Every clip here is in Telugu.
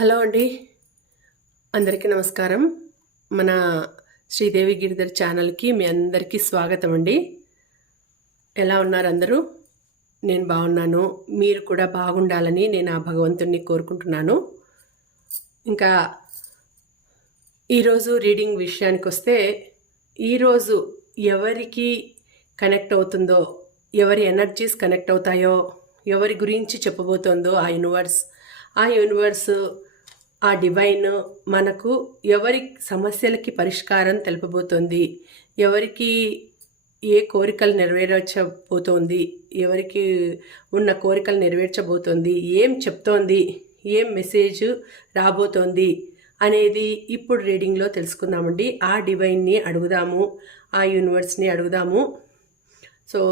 హలో అండి, అందరికీ నమస్కారం. మన శ్రీదేవి గిరిధర్ ఛానల్కి మీ అందరికీ స్వాగతం అండి. ఎలా ఉన్నారు అందరూ? నేను బాగున్నాను. మీరు కూడా బాగుండాలని నేను ఆ భగవంతుణ్ణి కోరుకుంటున్నాను. ఇంకా ఈరోజు రీడింగ్ విషయానికి వస్తే, ఈరోజు ఎవరికి కనెక్ట్ అవుతుందో, ఎవరి ఎనర్జీస్ కనెక్ట్ అవుతాయో, ఎవరి గురించి చెప్పబోతోందో ఆ యూనివర్స్ ఆ డివైన్ మనకు ఎవరి సమస్యలకి పరిష్కారం తెలుపబోతోంది, ఎవరికి ఏ కోరికలు నెరవేర్చబోతోంది, ఎవరికి ఉన్న కోరికలు నెరవేర్చబోతోంది, ఏం చెప్తోంది, ఏం మెసేజ్ రాబోతోంది అనేది ఇప్పుడు రీడింగ్లో తెలుసుకుందామండి. ఆ డివైన్ని అడుగుదాము, ఆ యూనివర్స్ని అడుగుదాము. సో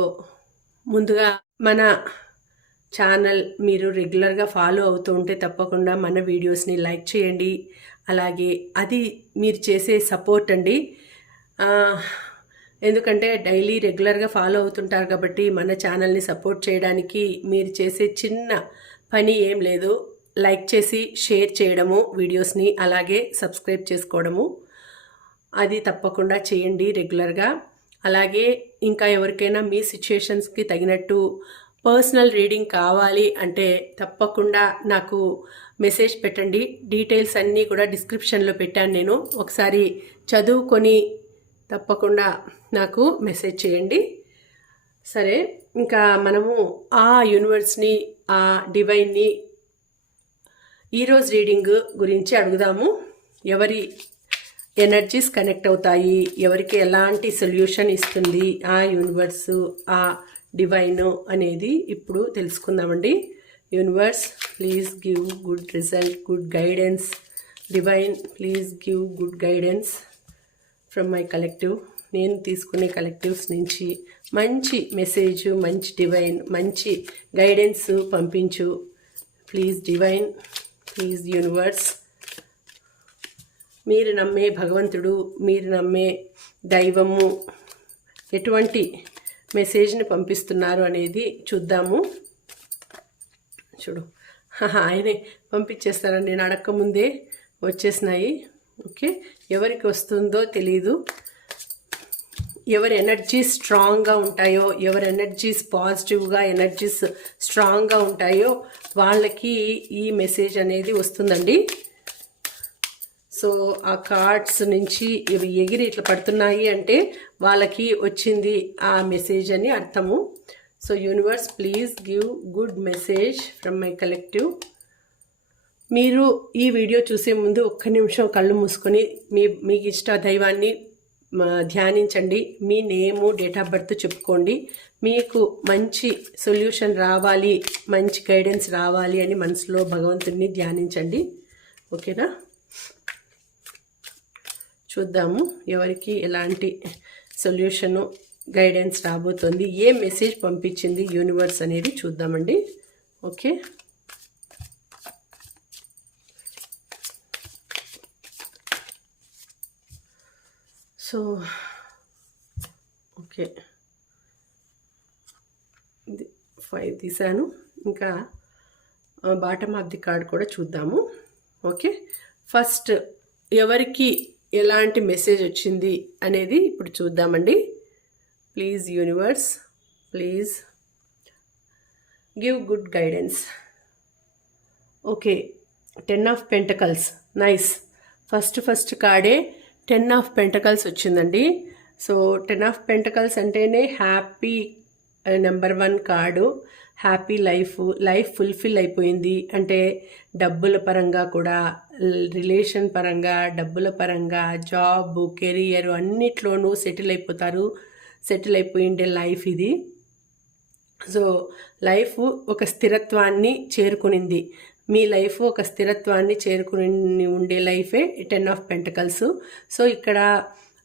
ముందుగా మన ఛానల్ మీరు రెగ్యులర్గా ఫాలో అవుతూ ఉంటే తప్పకుండా మన వీడియోస్ని లైక్ చేయండి. అలాగే అది మీరు చేసే సపోర్ట్ అండి. ఎందుకంటే డైలీ రెగ్యులర్గా ఫాలో అవుతుంటారు కాబట్టి మన ఛానల్ని సపోర్ట్ చేయడానికి మీరు చేసే చిన్న పని ఏం లేదు, లైక్ చేసి షేర్ చేయడము వీడియోస్ని, అలాగే సబ్స్క్రైబ్ చేసుకోవడము. అది తప్పకుండా చేయండి రెగ్యులర్గా. అలాగే ఇంకా ఎవరికైనా మీ సిచ్యుయేషన్స్కి తగినట్టు పర్సనల్ రీడింగ్ కావాలి అంటే తప్పకుండా నాకు మెసేజ్ పెట్టండి. డీటెయిల్స్ అన్నీ కూడా డిస్క్రిప్షన్లో పెట్టాను నేను. ఒకసారి చదువుకొని తప్పకుండా నాకు మెసేజ్ చేయండి. సరే, ఇంకా మనము ఆ యూనివర్స్ని, ఆ డివైన్ని ఈరోజు రీడింగ్ గురించి అడుగుదాము. ఎవరి ఎనర్జీస్ కనెక్ట్ అవుతాయి, ఎవరికి ఎలాంటి సొల్యూషన్ ఇస్తుంది ఆ యూనివర్సు, ఆ డివైన్ అనేది ఇప్పుడు తెలుసుకుందామండి. Universe please give good result, good guidance. Divine please give good guidance from my collective. నేను తీసుకునే కలెక్టివ్స్ నుంచి మంచి మెసేజ్, మంచి డివైన్, మంచి గైడెన్స్ పంపించు. Please divine, please universe. మీరు నమ్మే భగవంతుడు, మీరు నమ్మే దైవము ఎటువంటి మెసేజ్ని పంపిస్తున్నారు అనేది చూద్దాము. చూడు, ఆయనే పంపించేస్తారని నేను అడగకముందే వచ్చేసినాయి. ఓకే, ఎవరికి వస్తుందో తెలీదు. ఎవరి ఎనర్జీస్ స్ట్రాంగ్గా ఉంటాయో, ఎవరి ఎనర్జీస్ పాజిటివ్గా, ఎనర్జీస్ స్ట్రాంగ్గా ఉంటాయో వాళ్ళకి ఈ మెసేజ్ అనేది వస్తుందండి. సో ఆ కార్డ్స్ నుంచి ఇవి ఎగిరి ఇట్లా పడుతున్నాయి అంటే వాళ్ళకి వచ్చింది ఆ మెసేజ్ అని అర్థము. So universe please give good message from my collective. మీరు ఈ వీడియో చూసే ముందు ఒక్క నిమిషం కళ్ళు మూసుకొని మీకు ఇష్ట దైవాన్ని ధ్యానించండి. మీ నేము, డేట్ ఆఫ్ బర్త్ చెప్పుకోండి. మీకు మంచి సొల్యూషన్ రావాలి, మంచి గైడెన్స్ రావాలి అని మనసులో భగవంతుడిని ధ్యానించండి. ఓకేనా? చూద్దాము ఎవరికి ఎలాంటి సొల్యూషను, గైడెన్స్ రాబోతుంది, ఏ మెసేజ్ పంపించింది యూనివర్స్ అనేది చూద్దామండి. ఓకే, సో ఓకే, ఇది 5 తీసాను. ఇంకా బాటమ్ ఆఫ్ ది కార్డ్ కూడా చూద్దాము. ఓకే, ఫస్ట్ ఎవరికి ఎలాంటి మెసేజ్ వచ్చింది అనేది ఇప్పుడు చూద్దామండి. Please universe, please give good guidance. Okay, 10 of pentacles, nice. First కార్డే 10 ఆఫ్ పెంటకల్స్ వచ్చిందండి. సో 10 ఆఫ్ పెంటకల్స్ అంటేనే happy number 1 card. Happy life fulfil అయిపోయింది అంటే డబ్బుల పరంగా కూడా, రిలేషన్ పరంగా, డబ్బుల పరంగా, జాబ్, కెరియర్ అన్నిట్లోనూ సెటిల్ అయిపోయిండే లైఫ్ ఇది. సో లైఫ్ ఒక స్థిరత్వాన్ని చేరుకునింది. మీ లైఫ్ ఒక స్థిరత్వాన్ని చేరుకుని ఉండే లైఫే 10 ఆఫ్ పెంటకల్స్. సో ఇక్కడ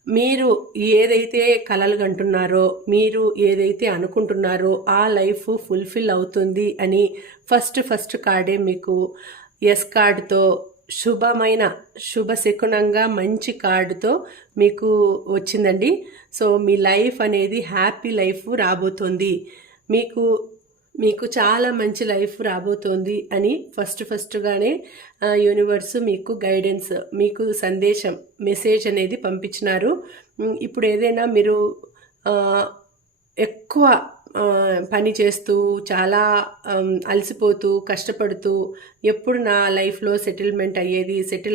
మీరు ఏదైతే కలలు కంటున్నారో, మీరు ఏదైతే అనుకుంటున్నారో ఆ లైఫ్ ఫుల్ఫిల్ అవుతుంది అని ఫస్ట్ కార్డే మీకు ఎస్ కార్డుతో, శుభశకునంగా మంచి కార్డుతో మీకు వచ్చిందండి. సో మీ లైఫ్ అనేది హ్యాపీ లైఫ్ రాబోతుంది. మీకు మీకు చాలా మంచి లైఫ్ రాబోతోంది అని ఫస్ట్గానే యూనివర్స్ మీకు గైడెన్స్, మీకు సందేశం, మెసేజ్ అనేది పంపించినారు. ఇప్పుడు ఏదైనా మీరు ఎక్కువ పని చేస్తూ చాలా అలసిపోతూ కష్టపడుతూ ఎప్పుడు నా లైఫ్లో సెటిల్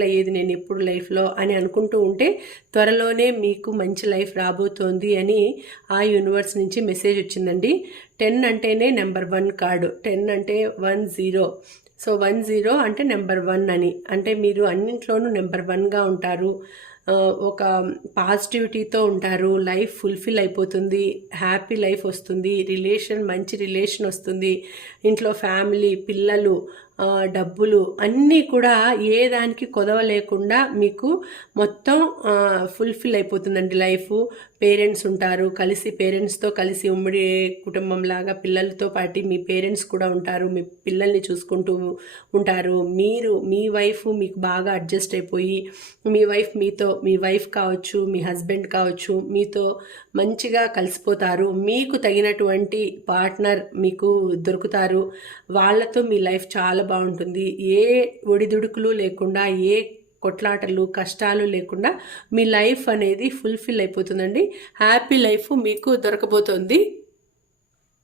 అయ్యేది నేను ఎప్పుడు లైఫ్లో అని అనుకుంటూ ఉంటే త్వరలోనే మీకు మంచి లైఫ్ రాబోతోంది అని ఆ యూనివర్స్ నుంచి మెసేజ్ వచ్చిందండి. 10 అంటేనే నెంబర్ 1 కార్డు, 10 అంటే 10. సో 10 అంటే నెంబర్ 1 అని, అంటే మీరు అన్నింట్లోనూ నెంబర్ 1గా ఉంటారు. ఒక పాజిటివిటీతో ఉంటారు. లైఫ్ ఫుల్ఫిల్ అయిపోతుంది, హ్యాపీ లైఫ్ వస్తుంది, మంచి రిలేషన్ వస్తుంది. ఇంట్లో ఫ్యామిలీ, పిల్లలు, డబ్బులు అన్నీ కూడా ఏ దానికి కొదవ లేకుండా మీకు మొత్తం ఫుల్ఫిల్ అయిపోతుందండి లైఫ్. పేరెంట్స్ ఉంటారు, పేరెంట్స్తో కలిసి ఉమ్మడి కుటుంబంలాగా పిల్లలతో పాటు మీ పేరెంట్స్ కూడా ఉంటారు, మీ పిల్లల్ని చూసుకుంటూ ఉంటారు. మీ వైఫ్ మీకు బాగా అడ్జస్ట్ అయిపోయి మీ వైఫ్ కావచ్చు, మీ హస్బెండ్ కావచ్చు, మీతో మంచిగా కలిసిపోతారు. మీకు తగినటువంటి పార్ట్నర్ మీకు దొరుకుతారు. వాళ్ళతో మీ లైఫ్ చాలా బాగుంటుంది. ఏ ఒడిదుడుకులు లేకుండా, ఏ కొట్లాటలు కష్టాలు లేకుండా మీ లైఫ్ అనేది ఫుల్ఫిల్ అయిపోతుందండి. హ్యాపీ లైఫ్ మీకు దొరకబోతోంది.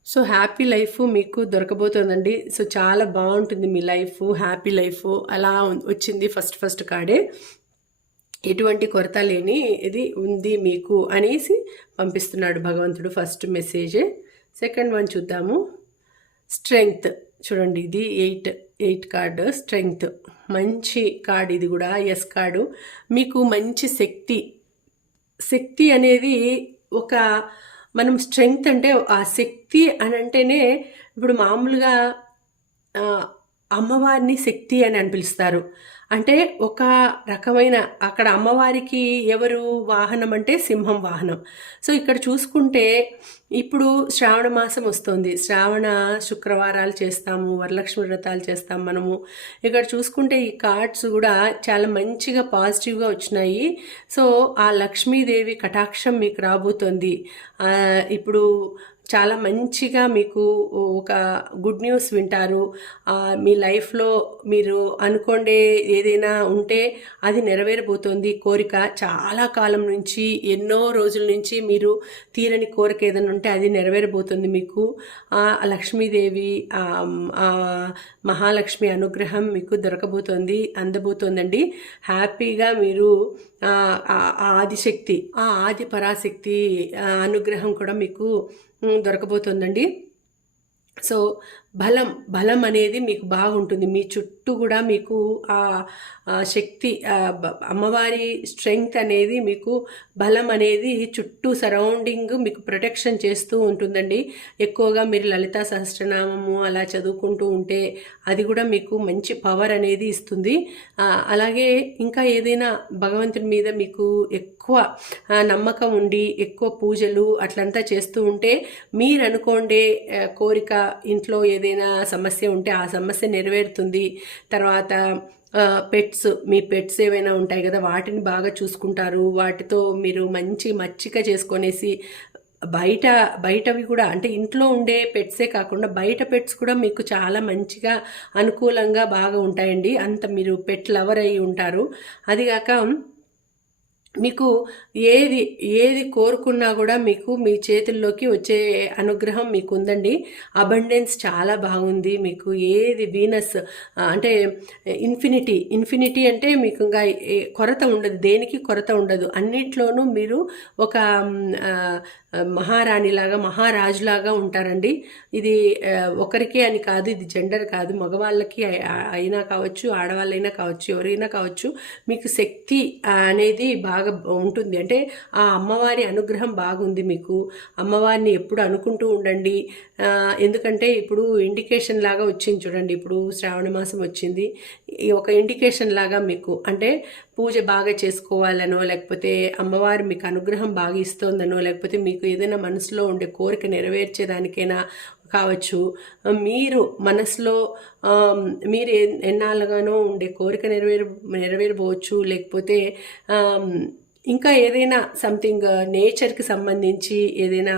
సో హ్యాపీ లైఫ్ మీకు దొరకబోతోందండి. సో చాలా బాగుంటుంది మీ లైఫ్, హ్యాపీ లైఫ్ అలా వచ్చింది ఫస్ట్ కార్డే. ఎటువంటి కొరత లేని ఇది ఉంది మీకు అనేసి పంపిస్తున్నాడు భగవంతుడు ఫస్ట్ మెసేజ్. సెకండ్ వన్ చూద్దాము. స్ట్రెంగ్త్ చూడండి, ఇది 8 కార్డు. స్ట్రెంగ్త్ మంచి కార్డు, ఇది కూడా ఎస్ కార్డు. మీకు మంచి శక్తి అనేది మనం స్ట్రెంగ్త్ అంటే ఆ శక్తి అని అంటేనే ఇప్పుడు మామూలుగా అమ్మవారిని శక్తి అని పిలుస్తారు. అంటే ఒక రకమైన అక్కడ అమ్మవారికి ఎవరు వాహనం అంటే సింహం వాహనం. సో ఇక్కడ చూసుకుంటే ఇప్పుడు శ్రావణ మాసం వస్తుంది, శ్రావణ శుక్రవారాలు చేస్తాము, వరలక్ష్మి వ్రతాలు చేస్తాం మనము. ఇక్కడ చూసుకుంటే ఈ కార్డ్స్ కూడా చాలా మంచిగా పాజిటివ్గా వచ్చినాయి. సో ఆ లక్ష్మీదేవి కటాక్షం మీకు రాబోతోంది. ఇప్పుడు చాలా మంచిగా మీకు ఒక గుడ్ న్యూస్ వింటారు. మీ లైఫ్లో మీరు అనుకోండి ఏదైనా ఉంటే అది నెరవేరబోతోంది. కోరిక చాలా కాలం నుంచి, ఎన్నో రోజుల నుంచి మీరు తీరని కోరిక ఏదైనా ఉంటే అది నెరవేరబోతుంది మీకు. లక్ష్మీదేవి, మహాలక్ష్మి అనుగ్రహం మీకు అందబోతోందండి. హ్యాపీగా మీరు ఆదిశక్తి, ఆది పరాశక్తి అనుగ్రహం కూడా మీకు దొరకబోతోందండి. సో బలం అనేది మీకు బాగుంటుంది. మీ చుట్టూ కూడా మీకు ఆ శక్తి, అమ్మవారి స్ట్రెంగ్త్ అనేది, మీకు బలం అనేది చుట్టూ సరౌండింగ్ మీకు ప్రొటెక్షన్ చేస్తూ ఉంటుందండి. ఎక్కువగా మీరు లలితా సహస్రనామము అలా చదువుకుంటూ ఉంటే అది కూడా మీకు మంచి పవర్ అనేది ఇస్తుంది. అలాగే ఇంకా ఏదైనా భగవంతుని మీద మీకు ఎక్కువ నమ్మకం ఉండి ఎక్కువ పూజలు అట్లంతా చేస్తూ ఉంటే మీరు అనుకోండే కోరిక, ఇంట్లో ఏదైనా సమస్య ఉంటే ఆ సమస్య నెరవేరుతుంది. తర్వాత మీ పెట్స్ ఏవైనా ఉంటాయి కదా, వాటిని బాగా చూసుకుంటారు. వాటితో మీరు మంచి మచ్చిక చేసుకొనేసి బయటవి కూడా, అంటే ఇంట్లో ఉండే పెట్సే కాకుండా బయట పెట్స్ కూడా మీకు చాలా మంచిగా అనుకూలంగా బాగా ఉంటాయండి. అంత మీరు పెట్ లవర్ అయి ఉంటారు. అదిగాక మీకు ఏది కోరుకున్నా కూడా మీకు మీ చేతుల్లోకి వచ్చే అనుగ్రహం మీకు ఉందండి. అబండెన్స్ చాలా బాగుంది మీకు. ఏది వీనస్ అంటే ఇన్ఫినిటీ అంటే మీకు ఇంకా కొరత ఉండదు, దేనికి కొరత ఉండదు. అన్నిట్లోనూ మీరు ఒక మహారాణిలాగా, మహారాజులాగా ఉంటారండి. ఇది ఒకరికే అని కాదు, ఇది జెండర్ కాదు, మగవాళ్ళకి అయినా కావచ్చు, ఆడవాళ్ళైనా కావచ్చు, ఎవరైనా కావచ్చు. మీకు శక్తి అనేది బాగా ఉంటుంది. అంటే ఆ అమ్మవారి అనుగ్రహం బాగుంది మీకు. అమ్మవారిని ఎప్పుడు అనుకుంటూ ఉండండి. ఎందుకంటే ఇప్పుడు ఇండికేషన్ లాగా వచ్చింది చూడండి, ఇప్పుడు శ్రావణ మాసం వచ్చింది, ఒక ఇండికేషన్ లాగా మీకు, అంటే పూజ బాగా చేసుకోవాలనో, లేకపోతే అమ్మవారు మీకు అనుగ్రహం బాగా ఇస్తోందనో, లేకపోతే మీకు ఏదైనా మనసులో ఉండే కోరిక నెరవేర్చేదానికైనా కావచ్చు. మీరు మనసులో మీరు ఎన్నాళ్ళుగానో ఉండే కోరిక నెరవేరబోవచ్చు, లేకపోతే ఇంకా ఏదైనా సంథింగ్ నేచర్కి సంబంధించి, ఏదైనా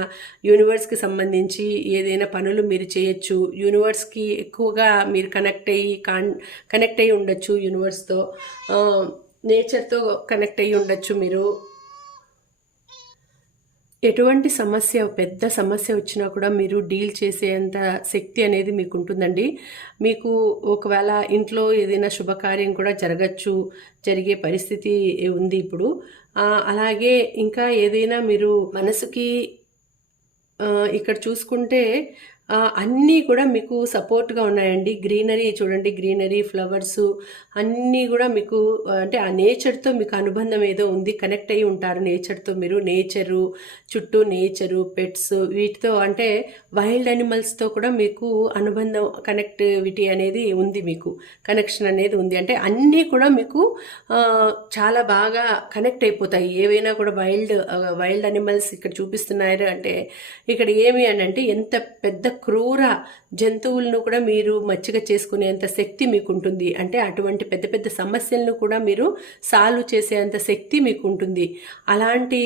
యూనివర్స్కి సంబంధించి ఏదైనా పనులు మీరు చేయొచ్చు. యూనివర్స్కి ఎక్కువగా మీరు కనెక్ట్ అయ్యి ఉండొచ్చు. యూనివర్స్తో, నేచర్తో కనెక్ట్ అయ్యి ఉండొచ్చు మీరు. ఎటువంటి సమస్య, పెద్ద సమస్య వచ్చినా కూడా మీరు డీల్ చేసేంత శక్తి అనేది మీకు ఉంటుందండి. మీకు ఒకవేళ ఇంట్లో ఏదైనా శుభకార్యం కూడా జరిగే పరిస్థితి ఉంది ఇప్పుడు. అలాగే ఇంకా ఏదైనా మీరు మనసుకి ఇక్కడ చూసుకుంటే అన్నీ కూడా మీకు సపోర్ట్గా ఉన్నాయండి. గ్రీనరీ చూడండి, గ్రీనరీ, ఫ్లవర్స్ అన్నీ కూడా మీకు అంటే ఆ నేచర్తో మీకు అనుబంధం ఏదో ఉంది. కనెక్ట్ అయ్యి ఉంటారు నేచర్తో మీరు. నేచరు చుట్టూ, నేచరు, పెట్స్, వీటితో అంటే వైల్డ్ యానిమల్స్తో కూడా మీకు అనుబంధం, కనెక్టివిటీ అనేది ఉంది. మీకు కనెక్షన్ అనేది ఉంది. అంటే అన్నీ కూడా మీకు చాలా బాగా కనెక్ట్ అయిపోతాయి. ఏవైనా కూడా వైల్డ్ యానిమల్స్ ఇక్కడ చూపిస్తున్నారు అంటే ఇక్కడ ఏమి అంటే ఎంత పెద్ద క్రూర జంతువులను కూడా మీరు మచ్చిక చేసుకునేంత శక్తి మీకు ఉంటుంది. అంటే అటువంటి పెద్ద పెద్ద సమస్యలను కూడా మీరు సాల్వ్ చేసేంత శక్తి మీకు ఉంటుంది. అలాంటి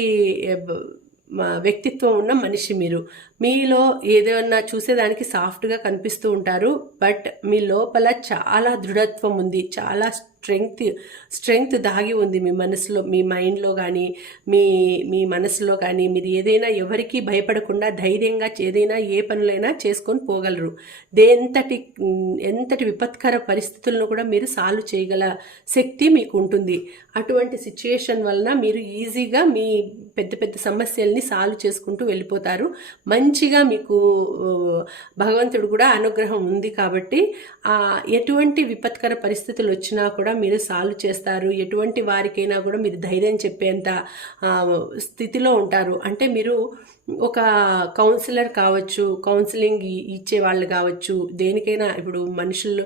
వ్యక్తిత్వం ఉన్న మనిషి మీరు. మీలో ఏదైనా చూసేదానికి సాఫ్ట్గా కనిపిస్తూ ఉంటారు, బట్ మీ లోపల చాలా దృఢత్వం ఉంది, చాలా స్ట్రెంగ్త్ దాగి ఉంది మీ మనసులో, మీ మైండ్లో కానీ, మీ మనసులో కానీ. మీరు ఏదైనా ఎవరికి భయపడకుండా ధైర్యంగా ఏదైనా ఏ పనులైనా చేసుకొని పోగలరు. ఎంతటి విపత్కర పరిస్థితులను కూడా మీరు సాల్వ్ చేయగల శక్తి మీకు ఉంటుంది. అటువంటి సిచ్యుయేషన్ వలన మీరు ఈజీగా మీ పెద్ద పెద్ద సమస్యల్ని సాల్వ్ చేసుకుంటూ వెళ్ళిపోతారు. మంచిగా మీకు భగవంతుడు కూడా అనుగ్రహం ఉంది కాబట్టి ఎటువంటి విపత్కర పరిస్థితులు వచ్చినా కూడా మీరు సాల్వ్ చేస్తారు. ఎటువంటి వారికైనా కూడా మీరు ధైర్యం చెప్పేంత స్థితిలో ఉంటారు. అంటే మీరు ఒక కౌన్సిలర్ కావచ్చు, కౌన్సిలింగ్ ఇచ్చే వాళ్ళు కావచ్చు, దేనికైనా ఇప్పుడు మనుషులు,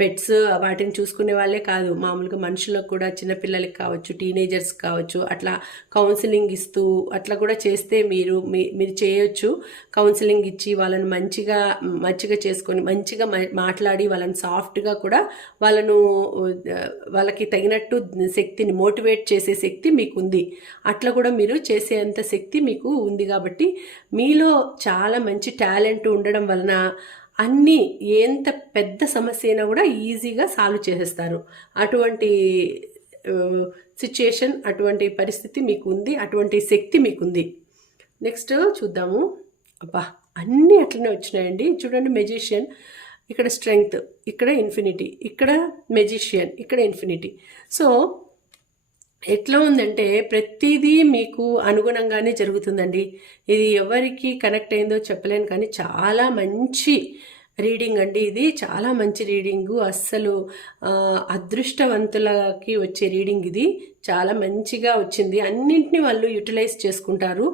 పెట్స్ వాటిని చూసుకునే వాళ్ళే కాదు, మామూలుగా మనుషులకు కూడా, చిన్నపిల్లలకి కావచ్చు, టీనేజర్స్ కావచ్చు, అట్లా కౌన్సిలింగ్ ఇస్తూ అట్లా కూడా చేస్తే మీరు చేయొచ్చు. కౌన్సిలింగ్ ఇచ్చి వాళ్ళని మంచిగా చేసుకొని మంచిగా మాట్లాడి వాళ్ళని సాఫ్ట్గా కూడా వాళ్ళకి తగినట్టు శక్తిని మోటివేట్ చేసే శక్తి మీకు ఉంది. అట్లా కూడా మీరు చేసేంత శక్తి మీకు ఉంది కాబట్టి మీలో చాలా మంచి టాలెంట్ ఉండడం వలన ఎంత పెద్ద సమస్య అయినా కూడా ఈజీగా సాల్వ్ చేసేస్తారు. అటువంటి సిచ్యుయేషన్, అటువంటి పరిస్థితి మీకు ఉంది, అటువంటి శక్తి మీకుంది. నెక్స్ట్ చూద్దాము. అబ్బా, అన్నీ అట్లనే వచ్చినాయండి. చూడండి, మెజిషియన్, ఇక్కడ స్ట్రెంగ్త్, ఇక్కడ ఇన్ఫినిటీ, ఇక్కడ మెజిషియన్, ఇక్కడ ఇన్ఫినిటీ. సో ఎట్లా ఉందంటే ప్రతిదీ మీకు అనుగుణంగానే జరుగుతుందండి. ఇది ఎవరికి కనెక్ట్ అయిందో చెప్పలేను, కానీ చాలా మంచి రీడింగ్ అండి. ఇది చాలా మంచి రీడింగు. అస్సలు అదృష్టవంతులకి వచ్చే రీడింగ్ ఇది. చాలా మంచిగా వచ్చింది. అన్నింటినీ వాళ్ళు యూటిలైజ్ చేసుకుంటారు.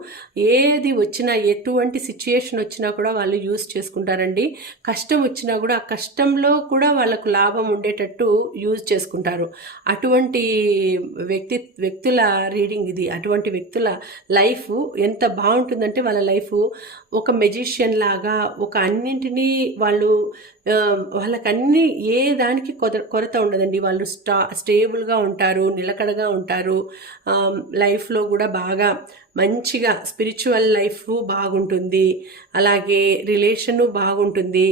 ఏది వచ్చినా, ఎటువంటి సిచ్యుయేషన్ వచ్చినా కూడా వాళ్ళు యూజ్ చేసుకుంటారండి. కష్టం వచ్చినా కూడా ఆ కష్టంలో కూడా వాళ్ళకు లాభం ఉండేటట్టు యూజ్ చేసుకుంటారు. అటువంటి వ్యక్తుల రీడింగ్ ఇది. అటువంటి వ్యక్తుల లైఫ్ ఎంత బాగుంటుందంటే వాళ్ళ లైఫ్ ఒక మెజిషియన్ లాగా, ఒక అన్నింటినీ వాళ్ళకన్నీ ఏ దానికి కొరత ఉండదండి. వాళ్ళు స్టేబుల్గా ఉంటారు, నిలకడగా ఉంటారు. లైఫ్లో కూడా బాగా మంచిగా స్పిరిచువల్ లైఫ్ బాగుంటుంది, అలాగే రిలేషను బాగుంటుంది.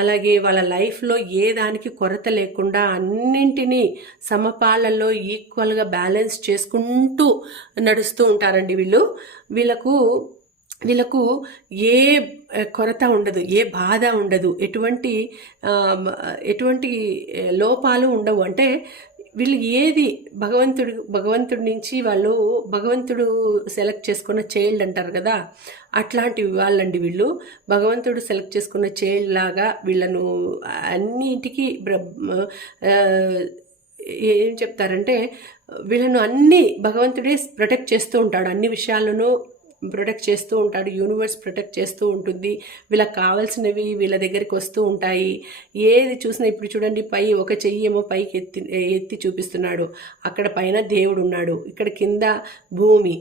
అలాగే వాళ్ళ లైఫ్లో ఏ దానికి కొరత లేకుండా అన్నింటినీ సమపాళ్ళల్లో ఈక్వల్గా బ్యాలెన్స్ చేసుకుంటూ నడుస్తూ ఉంటారండి వీళ్ళకు ఏ కొరత ఉండదు, ఏ బాధ ఉండదు, ఎటువంటి లోపాలు ఉండవు. అంటే వీళ్ళు ఏది భగవంతుడి నుంచి భగవంతుడు సెలెక్ట్ చేసుకున్న చైల్డ్ అంటారు కదా, అట్లాంటి వాళ్ళండి వీళ్ళు. భగవంతుడు సెలెక్ట్ చేసుకున్న చైల్డ్ లాగా వీళ్ళను అన్నిటికీ ఏం చెప్తారంటే వీళ్ళను అన్ని భగవంతుడే ప్రొటెక్ట్ చేస్తూ ఉంటాడు. అన్ని విషయాలను ప్రొటెక్ట్ చేస్తూ ఉంటాడు. యూనివర్స్ ప్రొటెక్ట్ చేస్తూ ఉంటుంది. వీళ్ళకి కావాల్సినవి వీళ్ళ దగ్గరికి వస్తూ ఉంటాయి. ఏది చూసినా ఇప్పుడు చూడండి, ఒక చెయ్యి ఏమో పైకి ఎత్తి చూపిస్తున్నాడు. అక్కడ పైన దేవుడు ఉన్నాడు, ఇక్కడ కింద భూమి,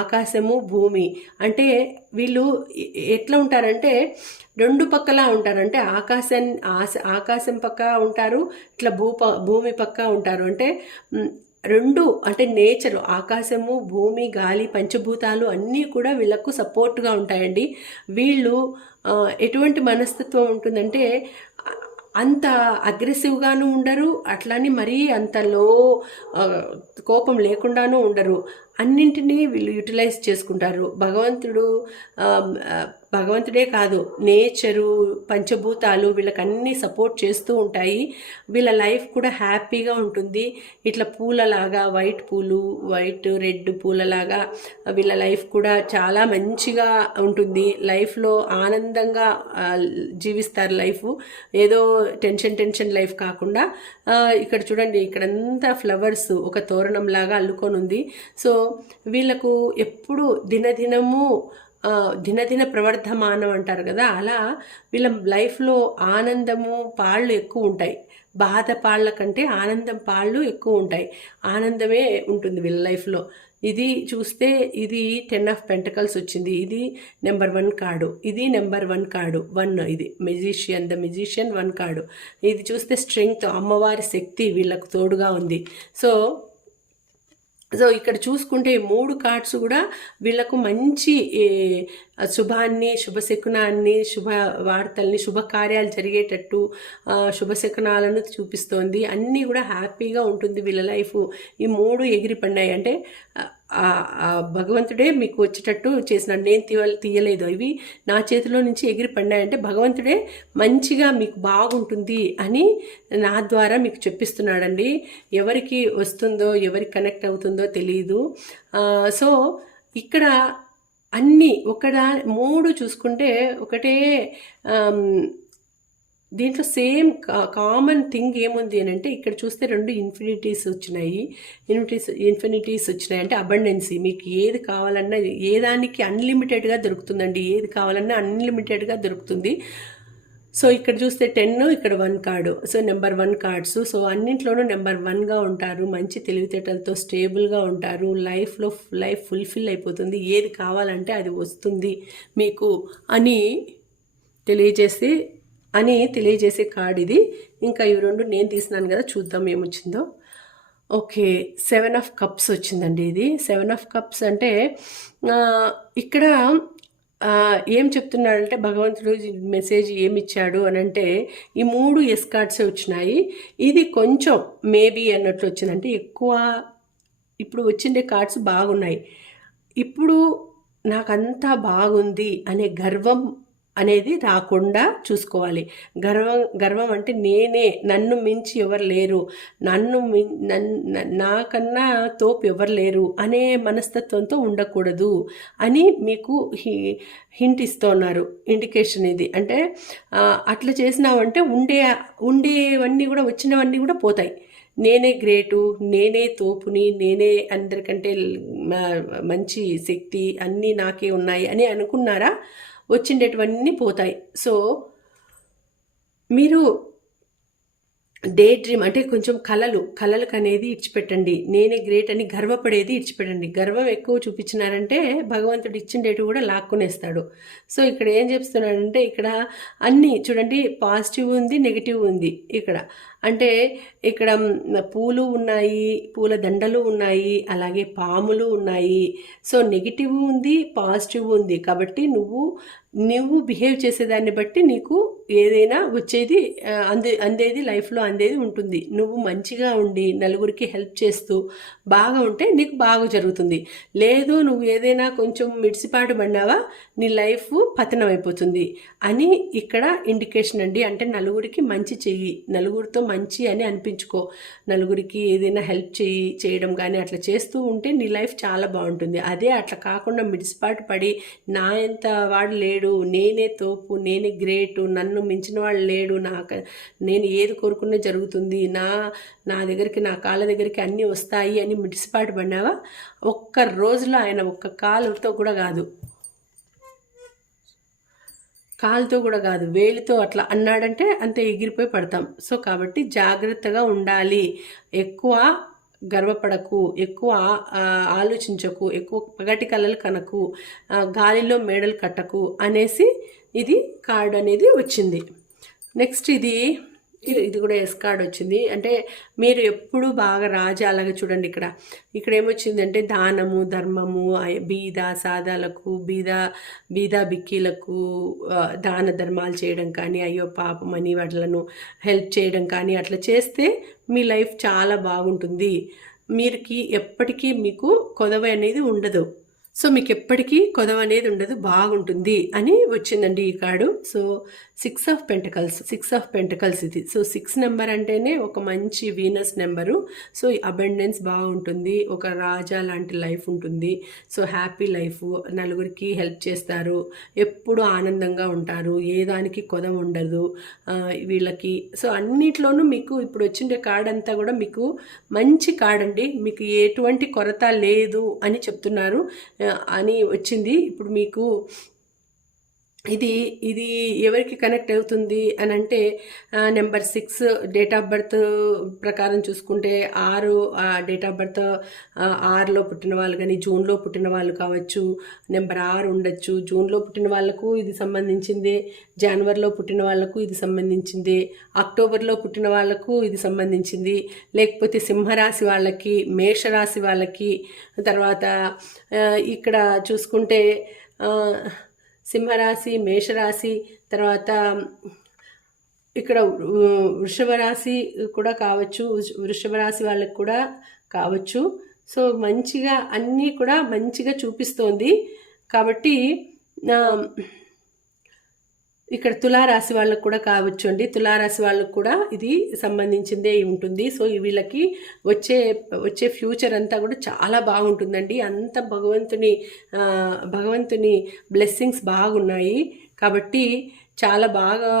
ఆకాశము, భూమి. అంటే వీళ్ళు ఎట్లా ఉంటారంటే రెండు పక్కలా ఉంటారు. అంటే ఆకాశం పక్క ఉంటారు, ఇట్లా భూమి పక్క ఉంటారు. అంటే రెండు అంటే నేచరు, ఆకాశము, భూమి, గాలి, పంచభూతాలు అన్నీ కూడా వీళ్ళకు సపోర్ట్గా ఉంటాయండి. వీళ్ళు ఎటువంటి మనస్తత్వం ఉంటుందంటే అంత అగ్రెసివ్గాను ఉండరు, అట్లాని మరీ అంత కోపం లేకుండానూ ఉండరు. అన్నింటినీ వీళ్ళు యూటిలైజ్ చేసుకుంటారు. భగవంతుడే కాదు, నేచరు, పంచభూతాలు వీళ్ళకి అన్నీ సపోర్ట్ చేస్తూ ఉంటాయి. వీళ్ళ లైఫ్ కూడా హ్యాపీగా ఉంటుంది. ఇట్లా పూలలాగా వైట్ రెడ్ పూలలాగా వీళ్ళ లైఫ్ కూడా చాలా మంచిగా ఉంటుంది. లైఫ్లో ఆనందంగా జీవిస్తారు. లైఫ్ ఏదో టెన్షన్ లైఫ్ కాకుండా ఇక్కడ చూడండి, ఇక్కడంతా ఫ్లవర్స్ ఒక తోరణం లాగా అల్లుకొని ఉంది. సో వీళ్ళకు ఎప్పుడు దినదిన ప్రవర్ధమానం అంటారు కదా, అలా వీళ్ళ లైఫ్లో ఆనందము పాళ్ళు ఎక్కువ ఉంటాయి. బాధ పాళ్ళ కంటే ఆనందం పాళ్ళు ఎక్కువ ఉంటాయి. ఆనందమే ఉంటుంది వీళ్ళ లైఫ్లో. ఇది చూస్తే ఇది 10 ఆఫ్ పెంటకల్స్ వచ్చింది. ఇది నెంబర్ 1 కార్డు, ఇది నెంబర్ 1 కార్డు 1, ఇది ద మెజిషియన్ 1 కార్డు. ఇది చూస్తే స్ట్రెంగ్త్, అమ్మవారి శక్తి వీళ్ళకు తోడుగా ఉంది. సో ఇక్కడ చూసుకుంటే 3 కార్డ్స్ కూడా వీళ్ళకు మంచి శుభాన్ని, శుభశకునాన్ని, శుభ వార్తల్ని, శుభకార్యాలు జరిగేటట్టు శుభశకునాలను చూపిస్తోంది. అన్నీ కూడా హ్యాపీగా ఉంటుంది వీళ్ళ లైఫ్. ఈ 3 ఎగిరి పడినాయి అంటే భగవంతుడే మీకు వచ్చేటట్టు చేసినాడు. నేను తీయలేదు, ఇవి నా చేతిలో నుంచి ఎగిరి పడినాయంటే భగవంతుడే మంచిగా మీకు బాగుంటుంది అని నా ద్వారా మీకు చెప్పిస్తున్నాడండి. ఎవరికి వస్తుందో, ఎవరికి కనెక్ట్ అవుతుందో తెలియదు. సో ఇక్కడ అన్నీ 3 చూసుకుంటే ఒకటే దీంట్లో సేమ్ కామన్ థింగ్ ఏముంది అని అంటే, ఇక్కడ చూస్తే 2 ఇన్ఫినిటీస్ వచ్చినాయి. ఇన్ఫినిటీస్ వచ్చినాయి అంటే అబండెన్సీ. మీకు ఏది కావాలన్నా, ఏ దానికి అన్లిమిటెడ్గా దొరుకుతుందండి. ఏది కావాలన్నా అన్లిమిటెడ్గా దొరుకుతుంది. సో ఇక్కడ చూస్తే 10, ఇక్కడ 1 card. So number 1 cards. So అన్నింట్లోనూ నెంబర్ 1గా ఉంటారు. మంచి తెలివితేటలతో స్టేబుల్గా ఉంటారు. లైఫ్ ఫుల్ఫిల్ అయిపోతుంది. ఏది కావాలంటే అది వస్తుంది మీకు అని తెలియజేసే కార్డ్ ఇది. ఇంకా ఇవి 2 నేను తీసినాను కదా, చూద్దాం ఏమొచ్చిందో. ఓకే, 7 ఆఫ్ కప్స్ వచ్చిందండి. ఇది 7 ఆఫ్ కప్స్ అంటే ఇక్కడ ఏం చెప్తున్నాడంటే భగవంతుడు మెసేజ్ ఏమిచ్చాడు అని అంటే, ఈ 3 ఎస్ కార్డ్సే వచ్చినాయి. ఇది కొంచెం మేబీ అన్నట్లు వచ్చిందంటే, ఎక్కువ ఇప్పుడు వచ్చిండే కార్డ్స్ బాగున్నాయి. ఇప్పుడు నాకంతా బాగుంది అనే గర్వం అనేది రాకుండా చూసుకోవాలి. గర్వం అంటే నన్ను మించి ఎవరు లేరు, నాకన్నా తోపు ఎవరు లేరు అనే మనస్తత్వంతో ఉండకూడదు అని మీకు హింట్ ఇస్తున్నారు. ఇండికేషన్ ఇది అంటే అట్లా చేసినావంటే ఉండేవన్నీ కూడా, వచ్చినవన్నీ కూడా పోతాయి. నేనే గ్రేటు, నేనే తోపుని, నేనే అందరికంటే మంచి శక్తి, అన్నీ నాకే ఉన్నాయి అని అనుకున్నారా, వచ్చిండేటివన్నీ పోతాయి. సో మీరు డే డ్రీమ్ అంటే కొంచెం కలలకు అనేది ఇచ్చిపెట్టండి. నేనే గ్రేట్ అని గర్వపడేది ఇచ్చిపెట్టండి. గర్వం ఎక్కువ చూపించినారంటే భగవంతుడు ఇచ్చిండేటివి కూడా లాక్కునేస్తాడు. సో ఇక్కడ ఏం చెప్తున్నాడంటే, ఇక్కడ అన్నీ చూడండి, పాజిటివ్ ఉంది, నెగిటివ్ ఉంది. ఇక్కడ పూలు ఉన్నాయి, పూల దండలు ఉన్నాయి, అలాగే పాములు ఉన్నాయి. సో నెగిటివ్ ఉంది, పాజిటివ్ ఉంది. కాబట్టి నువ్వు బిహేవ్ చేసేదాన్ని బట్టి నీకు ఏదైనా వచ్చేది అందేది, లైఫ్లో అందేది ఉంటుంది. నువ్వు మంచిగా ఉండి నలుగురికి హెల్ప్ చేస్తూ బాగా ఉంటే నీకు బాగా జరుగుతుంది. లేదు నువ్వు ఏదైనా కొంచెం మిడిసిపాటు పడినావా, నీ లైఫ్ పతనం అయిపోతుంది అని ఇక్కడ ఇండికేషన్ అండి. అంటే నలుగురికి మంచి చెయ్యి, నలుగురితో మంచి అని అనిపించుకో, నలుగురికి ఏదైనా హెల్ప్ చేయడం కానీ అట్లా చేస్తూ ఉంటే నీ లైఫ్ చాలా బాగుంటుంది. అదే అట్లా కాకుండా మిడిసిపాటు పడి నా ఎంత వాడు లేడు, నేనే తోపు, నేనే గ్రేటు, నన్ను మించిన వాడు లేడు, నేను ఏది కోరుకునే జరుగుతుంది, నా దగ్గరికి, నా కాళ్ళ దగ్గరికి అన్నీ వస్తాయి అని మిడిసిపాటు పడినావా, ఒక్క రోజులో ఆయన ఒక్క కాలుతో కూడా కాదు, వేలితో అట్లా అన్నాడంటే అంతే ఎగిరిపోయి పడతాం. సో కాబట్టి జాగ్రత్తగా ఉండాలి. ఎక్కువ గర్వపడకు, ఎక్కువ ఆలోచించకు, ఎక్కువ పగటి కలలు కనకు, గాలిలో మేడలు కట్టకు అనేసి ఇది కార్డ్ అనేది వచ్చింది. నెక్స్ట్ ఇది ఇది కూడా ఎస్ కార్డ్ వచ్చింది. అంటే మీరు ఎప్పుడు బాగా రాజా అలాగే చూడండి. ఇక్కడ ఏమొచ్చిందంటే దానము, ధర్మము, బీద సాదాలకు, బీద బిక్కీలకు దాన ధర్మాలు చేయడం కానీ, అయ్యో పాపమని వాళ్ళను హెల్ప్ చేయడం కానీ అట్లా చేస్తే మీ లైఫ్ చాలా బాగుంటుంది. ఎప్పటికీ మీకు కొదవ అనేది ఉండదు. సో మీకు ఎప్పటికీ కొదవ అనేది ఉండదు, బాగుంటుంది అని వచ్చిందండి ఈ కార్డు. సో 6 ఆఫ్ పెంటకల్స్ ఇది. సో 6 నెంబర్ అంటేనే ఒక మంచి వీనస్ నెంబరు. సో అబెండెన్స్ బాగుంటుంది, ఒక రాజా లాంటి లైఫ్ ఉంటుంది. సో హ్యాపీ లైఫ్, నలుగురికి హెల్ప్ చేస్తారు, ఎప్పుడు ఆనందంగా ఉంటారు, ఏ దానికి కొదవ ఉండదు వీళ్ళకి. సో అన్నిట్లోనూ మీకు ఇప్పుడు వచ్చిండే కార్డ్ అంతా కూడా మీకు మంచి కార్డ్ అండి. మీకు ఎటువంటి కొరత లేదు అని చెప్తున్నారు అని వచ్చింది. ఇప్పుడు మీకు ఇది ఎవరికి కనెక్ట్ అవుతుంది అని అంటే నెంబర్ 6 డేట్ ఆఫ్ బర్త్ ప్రకారం చూసుకుంటే 6 డేట్ ఆఫ్ బర్త్ 6లో పుట్టిన వాళ్ళు కానీ జూన్లో పుట్టిన వాళ్ళు కావచ్చు, నెంబర్ 6 ఉండొచ్చు. జూన్లో పుట్టిన వాళ్ళకు ఇది సంబంధించిందే, జనవరిలో పుట్టిన వాళ్ళకు ఇది సంబంధించింది, అక్టోబర్లో పుట్టిన వాళ్ళకు ఇది సంబంధించింది, లేకపోతే సింహరాశి వాళ్ళకి, మేషరాశి వాళ్ళకి, తర్వాత ఇక్కడ చూసుకుంటే సింహరాశి, మేషరాశి, తర్వాత ఇక్కడ వృషభ రాశి కూడా కావచ్చు, వృషభ రాశి వాళ్ళకి కూడా కావచ్చు. సో మంచిగా అన్నీ కూడా మంచిగా చూపిస్తోంది. కాబట్టి ఇక్కడ తులారాశి వాళ్ళకు కూడా కావచ్చు అండి. తులారాశి వాళ్ళకు కూడా ఇది సంబంధించిందే ఉంటుంది. సో వీళ్ళకి వచ్చే ఫ్యూచర్ అంతా కూడా చాలా బాగుంటుందండి. అంత భగవంతుని బ్లెస్సింగ్స్ బాగున్నాయి. కాబట్టి చాలా బాగా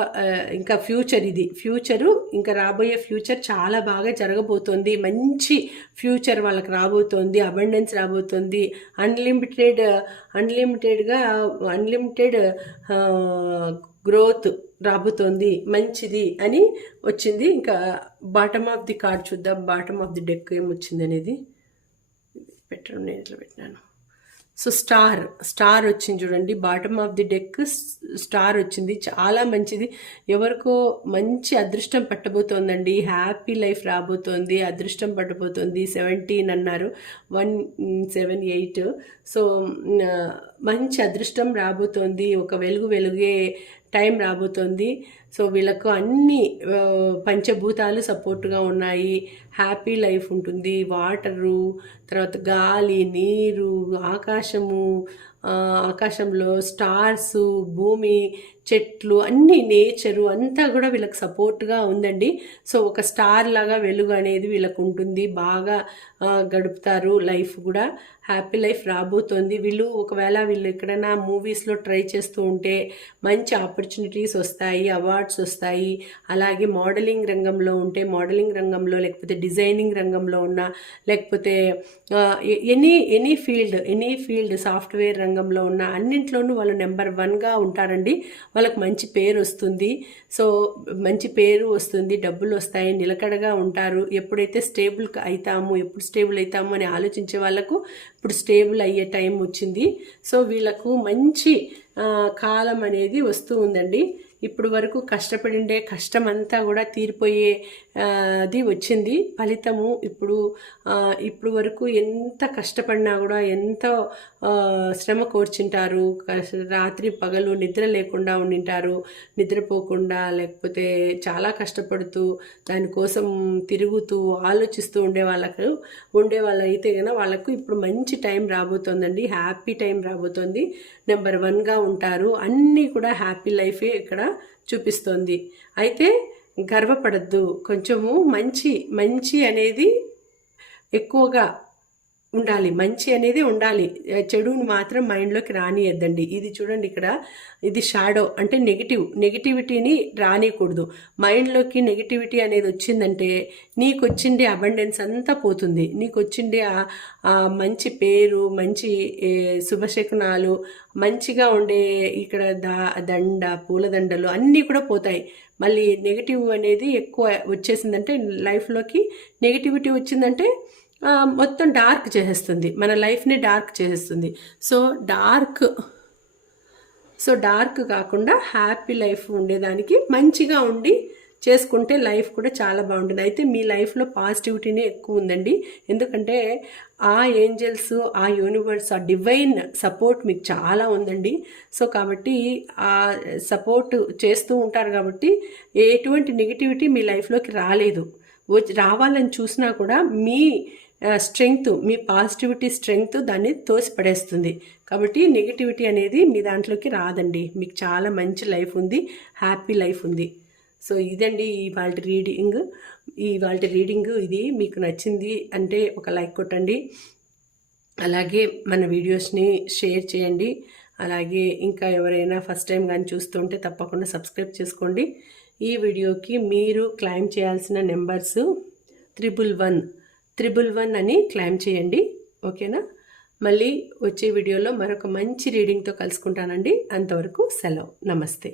ఇంకా ఫ్యూచరు ఇంకా రాబోయే ఫ్యూచర్ చాలా బాగా జరగబోతోంది. మంచి ఫ్యూచర్ వాళ్ళకి రాబోతోంది, అబండెన్స్ రాబోతోంది, అన్లిమిటెడ్ గ్రోత్ రాబోతోంది, మంచిది అని వచ్చింది. ఇంకా బాటమ్ ఆఫ్ ది కార్డ్ చూద్దాం. బాటమ్ ఆఫ్ ది డెక్ ఏమొచ్చింది అనేది నేను ఇట్లా పెట్టినాను. సో స్టార్ వచ్చింది చూడండి. Bottom of the deck star వచ్చింది, చాలా మంచిది. ఎవరికో మంచి అదృష్టం పట్టబోతోందండి, హ్యాపీ లైఫ్ రాబోతోంది, అదృష్టం పట్టబోతోంది. 17 అన్నారు, 178. సో మంచి అదృష్టం రాబోతోంది, ఒక వెలుగే టైం రాబోతోంది. సో వీళ్ళకు అన్ని పంచభూతాలు సపోర్ట్గా ఉన్నాయి, హ్యాపీ లైఫ్ ఉంటుంది. వాటరు, తర్వాత గాలి, నీరు, ఆకాశంలో స్టార్స్, భూమి, చెట్లు, అన్ని నేచరు అంతా కూడా వీళ్ళకి సపోర్ట్గా ఉందండి. సో ఒక స్టార్ లాగా వెలుగు అనేది వీళ్ళకు ఉంటుంది, బాగా గడుపుతారు, లైఫ్ కూడా హ్యాపీ లైఫ్ రాబోతోంది. ఒకవేళ వీళ్ళు ఎక్కడైనా మూవీస్లో ట్రై చేస్తూ ఉంటే మంచి ఆపర్చునిటీస్ వస్తాయి, అవార్డ్స్ వస్తాయి. అలాగే మోడలింగ్ రంగంలో ఉంటే మోడలింగ్ రంగంలో, లేకపోతే డిజైనింగ్ రంగంలో ఉన్న, లేకపోతే ఎనీ ఫీల్డ్ సాఫ్ట్వేర్ రంగంలో ఉన్న అన్నింట్లోనూ వాళ్ళు నెంబర్ 1గా ఉంటారండి. వాళ్ళకి మంచి పేరు వస్తుంది. సో మంచి పేరు వస్తుంది, డబ్బులు వస్తాయి, నిలకడగా ఉంటారు. ఎప్పుడు స్టేబుల్ అవుతాము అని ఆలోచించే వాళ్ళకు ఇప్పుడు స్టేబుల్ అయ్యే టైం వచ్చింది. సో వీళ్ళకు మంచి కాలం అనేది వస్తూ ఉందండి. ఇప్పుడు వరకు కష్టపడిండే కష్టం అంతా కూడా తీరిపోయే అది వచ్చింది ఫలితము. ఇప్పుడు వరకు ఎంత కష్టపడినా కూడా ఎంతో శ్రమ కోర్చుంటారు, రాత్రి పగలు నిద్ర లేకుండా ఉండింటారు, నిద్రపోకుండా, లేకపోతే చాలా కష్టపడుతూ దానికోసం తిరుగుతూ ఆలోచిస్తూ ఉండే వాళ్ళైతే కనుక వాళ్ళకు ఇప్పుడు మంచి టైం రాబోతోందండి, హ్యాపీ టైం రాబోతోంది. నెంబర్ 1గా ఉంటారు, అన్నీ కూడా హ్యాపీ లైఫే ఇక్కడ చూపిస్తోంది. అయితే గర్వపడద్దు, కొంచెము మంచి అనేది ఎక్కువగా ఉండాలి, మంచి అనేది ఉండాలి, చెడుని మాత్రం మైండ్లోకి రానియద్దండి. ఇది చూడండి, ఇది షాడో అంటే నెగిటివిటీని రానియకూడదు. మైండ్లోకి నెగిటివిటీ అనేది వచ్చిందంటే నీకు వచ్చిండే అబండెన్స్ అంతా పోతుంది, నీకు వచ్చిండే మంచి పేరు, మంచి శుభశకునాలు, మంచిగా ఉండే ఇక్కడ పూలదండలు అన్నీ కూడా పోతాయి. మళ్ళీ నెగిటివ్ అనేది ఎక్కువ వచ్చేసిందంటే లైఫ్లోకి నెగిటివిటీ వచ్చిందంటే మొత్తం డార్క్ చేసేస్తుంది, మన లైఫ్ని డార్క్ చేసేస్తుంది. సో డార్క్ కాకుండా హ్యాపీ లైఫ్ ఉండేదానికి మంచిగా ఉండి చేసుకుంటే లైఫ్ కూడా చాలా బాగుంటుంది. అయితే మీ లైఫ్లో పాజిటివిటీనే ఎక్కువ ఉందండి. ఎందుకంటే ఆ ఏంజల్స్, ఆ యూనివర్స్, ఆ డివైన్ సపోర్ట్ మీకు చాలా ఉందండి. సో కాబట్టి ఆ సపోర్ట్ చేస్తూ ఉంటారు కాబట్టి ఎటువంటి నెగిటివిటీ మీ లైఫ్లోకి రాలేదు. రావాలని చూసినా కూడా మీ స్ట్రెంగ్త్, మీ పాజిటివిటీ స్ట్రెంగ్త్ దాన్ని తోసిపడేస్తుంది. కాబట్టి నెగిటివిటీ అనేది మీ దాంట్లోకి రాదండి. మీకు చాలా మంచి లైఫ్ ఉంది, హ్యాపీ లైఫ్ ఉంది. సో ఇదండి ఇవాళ రీడింగ్ ఇది మీకు నచ్చింది అంటే ఒక లైక్ కొట్టండి. అలాగే మన వీడియోస్ని షేర్ చేయండి. అలాగే ఇంకా ఎవరైనా ఫస్ట్ టైం కానీ చూస్తుంటే తప్పకుండా సబ్స్క్రైబ్ చేసుకోండి. ఈ వీడియోకి మీరు క్లైమ్ చేయాల్సిన నెంబర్స్ 111 అని క్లైమ్ చేయండి. ఓకేనా? మళ్ళీ వచ్చే వీడియోలో మరొక మంచి రీడింగ్తో కలుసుకుంటానండి. అంతవరకు సెలవు. నమస్తే.